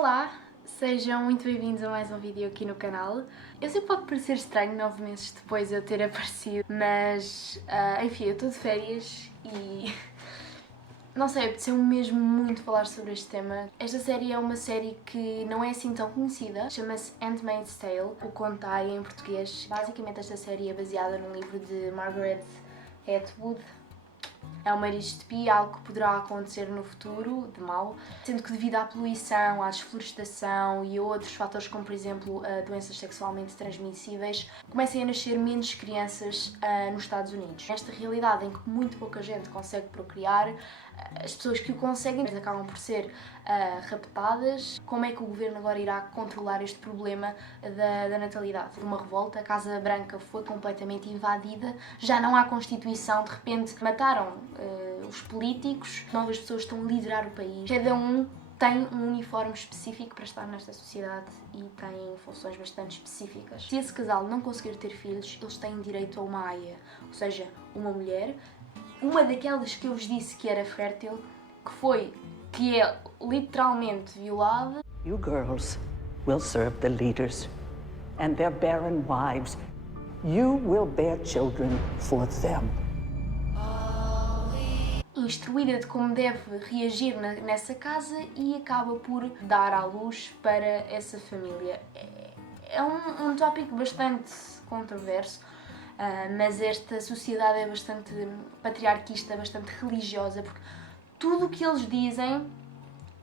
Olá, sejam muito bem-vindos a mais um vídeo aqui no canal. Eu sei que pode parecer estranho 9 meses depois eu ter aparecido, mas enfim, eu estou de férias e não sei, apeteceu-me mesmo muito falar sobre este tema. Esta série é uma série que não é assim tão conhecida, chama-se Handmaid's Tale, o Contai em português. Basicamente esta série é baseada num livro de Margaret Atwood. É uma distopia, algo que poderá acontecer no futuro, de mal, sendo que devido à poluição, à desflorestação e a outros fatores como, por exemplo, doenças sexualmente transmissíveis, comecem a nascer menos crianças nos Estados Unidos. Nesta realidade em que muito pouca gente consegue procriar, as pessoas que o conseguem acabam por ser raptadas. Como é que o governo agora irá controlar este problema da natalidade? Uma revolta, a Casa Branca foi completamente invadida, já não há Constituição, de repente mataram os políticos, novas pessoas estão a liderar o país, cada um tem um uniforme específico para estar nesta sociedade e tem funções bastante específicas. Se esse casal não conseguir ter filhos, eles têm direito a uma aia, ou seja, uma mulher, uma daquelas que eu vos disse que era fértil, que é literalmente violada. You girls will serve the leaders and their barren wives. You will bear children for them. Instruída de como deve reagir nessa casa e acaba por dar à luz para essa família. É um tópico bastante controverso, mas esta sociedade é bastante patriarquista, bastante religiosa, porque tudo o que eles dizem,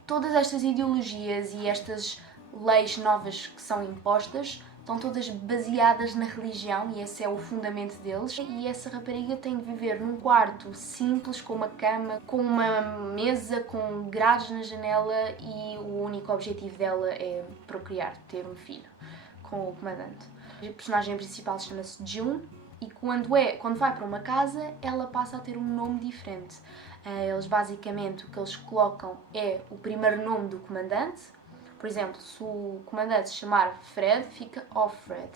todas estas ideologias e estas leis novas que são impostas, estão todas baseadas na religião e esse é o fundamento deles. E essa rapariga tem de viver num quarto simples, com uma cama, com uma mesa, com grades na janela e o único objetivo dela é procriar, ter um filho com o comandante. A personagem principal chama-se June e quando vai para uma casa, ela passa a ter um nome diferente. Eles basicamente o que eles colocam é o primeiro nome do comandante. Por exemplo, se o comandante se chamar Fred, fica Offred,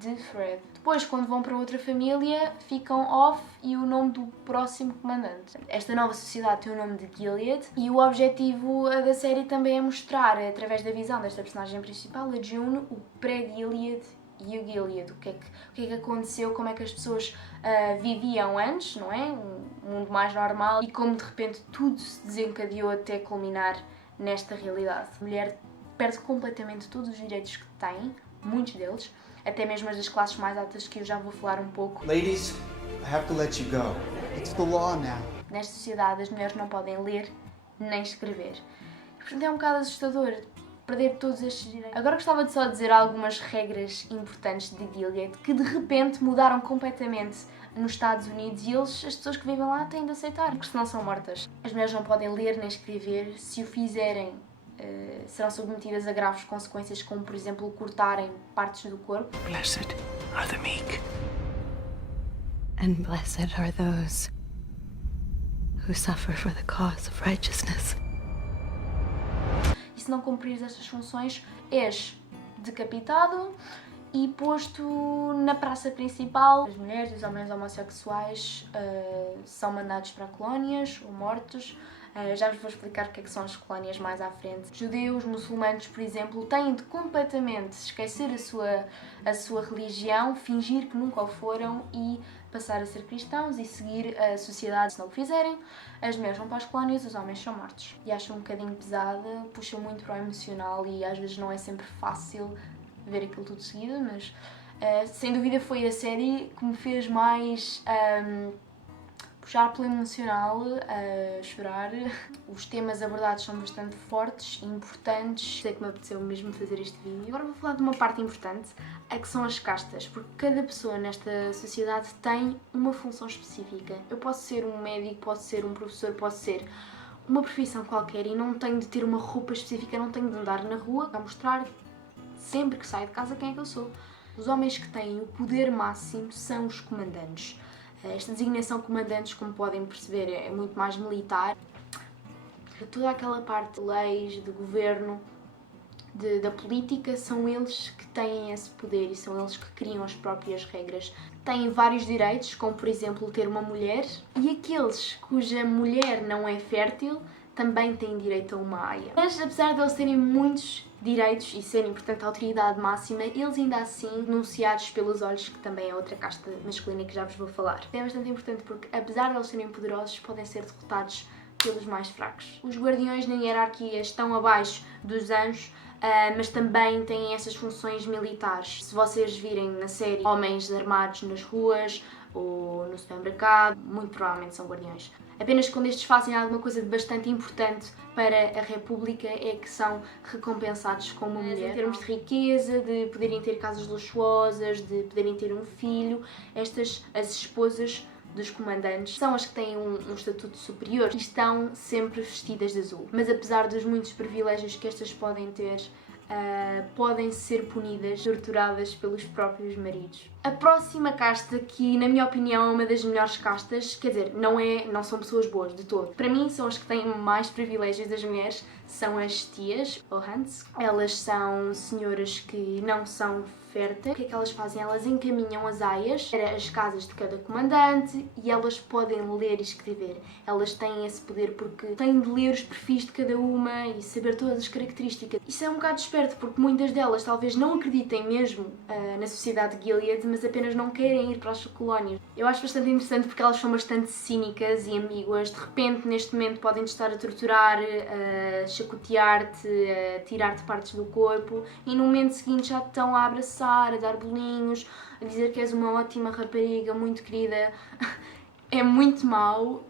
de Fred. Depois, quando vão para outra família, ficam Off e o nome do próximo comandante. Esta nova sociedade tem o nome de Gilead e o objetivo da série também é mostrar, através da visão desta personagem principal, a June, o pré-Gilead e o Gilead. O que é que aconteceu, como é que as pessoas viviam antes, não é? Um mundo mais normal e como de repente tudo se desencadeou até culminar nesta realidade. A mulher perde completamente todos os direitos que tem, muitos deles, até mesmo as das classes mais altas, que eu já vou falar um pouco. Ladies, I have to let you go. It's the law now. Nesta sociedade as mulheres não podem ler nem escrever. Portanto é um bocado assustador perder todos estes direitos. Agora gostava de só dizer algumas regras importantes de Gilead que de repente mudaram completamente nos Estados Unidos e as pessoas que vivem lá têm de aceitar, porque senão são mortas. As mulheres não podem ler nem escrever, se o fizerem serão submetidas a graves consequências, como por exemplo cortarem partes do corpo. Blessed are the meek. And blessed are those who suffer for the cause of righteousness. E se não cumprires estas funções, és decapitado e posto na praça principal. As mulheres e os homens homossexuais são mandados para colónias ou mortos. Já vos vou explicar o que são as colónias mais à frente. Judeus, muçulmanos, por exemplo, têm de completamente esquecer a sua religião, fingir que nunca o foram e passar a ser cristãos e seguir a sociedade. Se não o fizerem, as mulheres vão para as colónias, os homens são mortos. E acho um bocadinho pesada, puxa muito para o emocional e às vezes não é sempre fácil ver aquilo tudo seguido, mas sem dúvida foi a série que me fez mais puxar pelo emocional, chorar. Os temas abordados são bastante fortes e importantes. Sei que me apeteceu mesmo fazer este vídeo. Agora vou falar de uma parte importante, que são as castas, porque cada pessoa nesta sociedade tem uma função específica. Eu posso ser um médico, posso ser um professor, posso ser uma profissão qualquer e não tenho de ter uma roupa específica, não tenho de andar na rua a mostrar sempre que saio de casa quem é que eu sou. Os homens que têm o poder máximo são os comandantes. Esta designação comandantes, como podem perceber, é muito mais militar. Toda aquela parte de leis, de governo, da política, são eles que têm esse poder e são eles que criam as próprias regras. Têm vários direitos, como por exemplo ter uma mulher, e aqueles cuja mulher não é fértil também têm direito a uma aia. Mas apesar de eles terem muitos direitos e serem, portanto, a autoridade máxima, eles ainda assim denunciados pelos olhos, que também é outra casta masculina que já vos vou falar. É bastante importante porque, apesar de eles serem poderosos, podem ser derrotados pelos mais fracos. Os guardiões na hierarquia estão abaixo dos anjos, mas também têm essas funções militares. Se vocês virem na série homens armados nas ruas ou no supermercado, muito provavelmente são guardiões. Apenas quando estes fazem alguma coisa de bastante importante para a República é que são recompensados com uma mulher. Em termos de riqueza, de poderem ter casas luxuosas, de poderem ter um filho, as esposas dos comandantes são as que têm um estatuto superior e estão sempre vestidas de azul. Mas apesar dos muitos privilégios que estas podem ter, podem ser punidas, torturadas pelos próprios maridos. A próxima casta, que na minha opinião é uma das melhores castas, quer dizer, não são pessoas boas de todo. Para mim são as que têm mais privilégios das mulheres, são as tias, ou Hans. Elas são senhoras que não são férteis. O que é que elas fazem? Elas encaminham as aias para as casas de cada comandante e elas podem ler e escrever. Elas têm esse poder porque têm de ler os perfis de cada uma e saber todas as características. Isso é um bocado esperto porque muitas delas talvez não acreditem mesmo na sociedade de Gilead, mas apenas não querem ir para as colónias. Eu acho bastante interessante porque elas são bastante cínicas e ambíguas. De repente, neste momento, podem-te estar a torturar, a chacotear-te, a tirar-te partes do corpo e no momento seguinte já te estão a abraçar, a dar bolinhos, a dizer que és uma ótima rapariga, muito querida. É muito mau.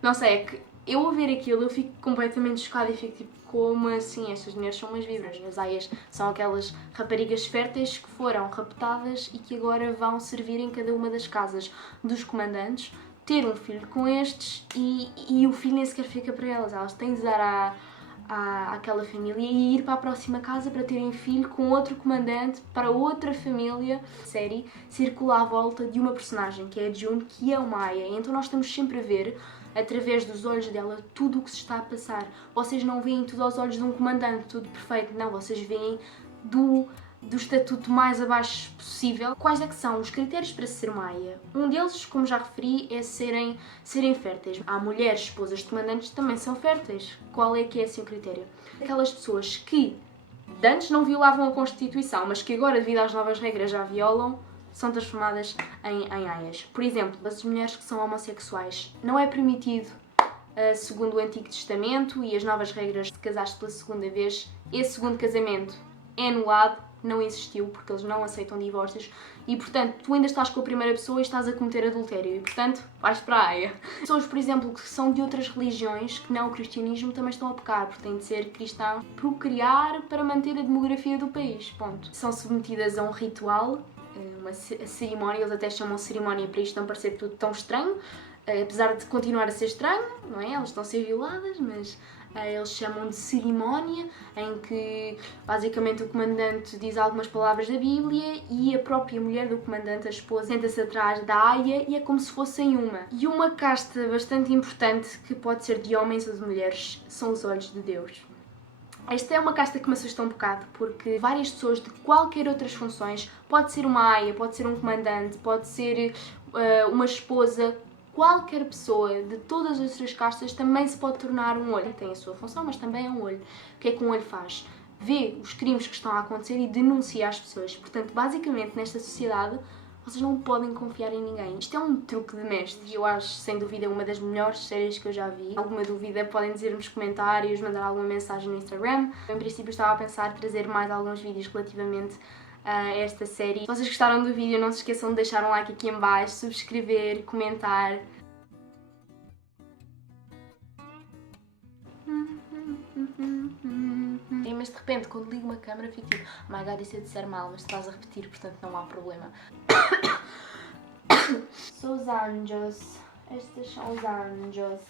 Não sei, é que eu ao ver aquilo eu fico completamente chocada e fico tipo, como assim? Estas mulheres são umas víboras. As aias são aquelas raparigas férteis que foram raptadas e que agora vão servir em cada uma das casas dos comandantes, ter um filho com estes e o filho nem sequer fica para elas. Elas têm de dar àquela família e ir para a próxima casa para terem filho com outro comandante para outra família. A série circula à volta de uma personagem que é a June, que é uma aia. Então nós estamos sempre a ver, através dos olhos dela, tudo o que se está a passar. Vocês não veem tudo aos olhos de um comandante, tudo perfeito. Não, vocês veem do estatuto mais abaixo possível. Quais é que são os critérios para ser uma aia? Um deles, como já referi, é serem férteis. Há mulheres, esposas de comandantes, que também são férteis. Qual é que é assim o critério? Aquelas pessoas que de antes não violavam a Constituição, mas que agora, devido às novas regras, já violam, são transformadas em aias. Por exemplo, as mulheres que são homossexuais. Não é permitido, segundo o Antigo Testamento e as novas regras de casaste pela segunda vez, esse segundo casamento é anulado, não existiu, porque eles não aceitam divórcios e, portanto, tu ainda estás com a primeira pessoa e estás a cometer adultério e, portanto, vais para a aia. Pessoas, por exemplo, que são de outras religiões, que não o cristianismo, também estão a pecar, porque têm de ser cristãos, procriar para manter a demografia do país, ponto. São submetidas a um ritual, uma cerimónia, eles até chamam cerimónia para isto não parecer tudo tão estranho, apesar de continuar a ser estranho, não é? Elas estão a ser violadas, mas eles chamam de cerimónia, em que basicamente o comandante diz algumas palavras da Bíblia e a própria mulher do comandante, a esposa, senta-se atrás da aia e é como se fossem uma. E uma casta bastante importante, que pode ser de homens ou de mulheres, são os olhos de Deus. Esta é uma casta que me assusta um bocado, porque várias pessoas de qualquer outras funções, pode ser uma aia, pode ser um comandante, pode ser uma esposa, qualquer pessoa de todas as outras castas também se pode tornar um olho. Tem a sua função, mas também é um olho. O que é que um olho faz? Vê os crimes que estão a acontecer e denuncia as pessoas. Portanto, basicamente, nesta sociedade, vocês não podem confiar em ninguém. Isto é um truque de mestre e eu acho, sem dúvida, uma das melhores séries que eu já vi. Alguma dúvida, podem dizer nos comentários, mandar alguma mensagem no Instagram. Eu, em princípio, estava a pensar em trazer mais alguns vídeos relativamente a esta série. Se vocês gostaram do vídeo, não se esqueçam de deixar um like aqui em baixo, subscrever, comentar. Mas de repente, quando ligo uma câmera, fico tipo, oh my god, isso eu disser mal, mas estás a repetir, portanto não há problema. São os anjos. Estes são os anjos.